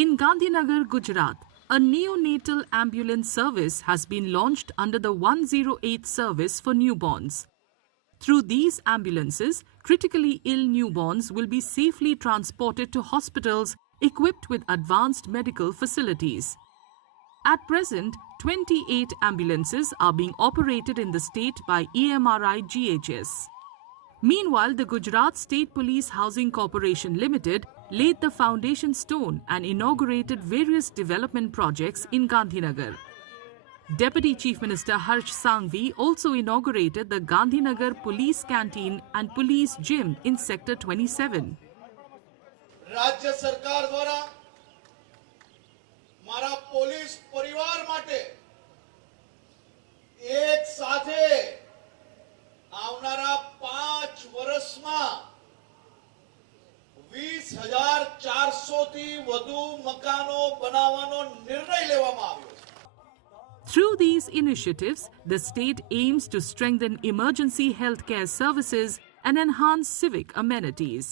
In Gandhinagar, Gujarat, a neonatal ambulance service has been launched under the 108 service for newborns. Through these ambulances, critically ill newborns will be safely transported to hospitals equipped with advanced medical facilities. At present, 28 ambulances are being operated in the state by EMRI GHS. Meanwhile, the Gujarat State Police Housing Corporation Limited laid the foundation stone and inaugurated various development projects in Gandhinagar. Deputy Chief Minister Harsh Sanghvi also inaugurated the Gandhinagar Police Canteen and Police Gym in Sector 27. રાજ્ય સરકાર દ્વારા મારા police પરિવાર માટે એક સાથે આવનારા 5 વર્ષમાં 20,400 થી વધુ મકાનો બનાવવાનો નિર્ણય લેવામાં આવ્યો છે. Through these initiatives, the state aims to strengthen emergency healthcare services and enhance civic amenities.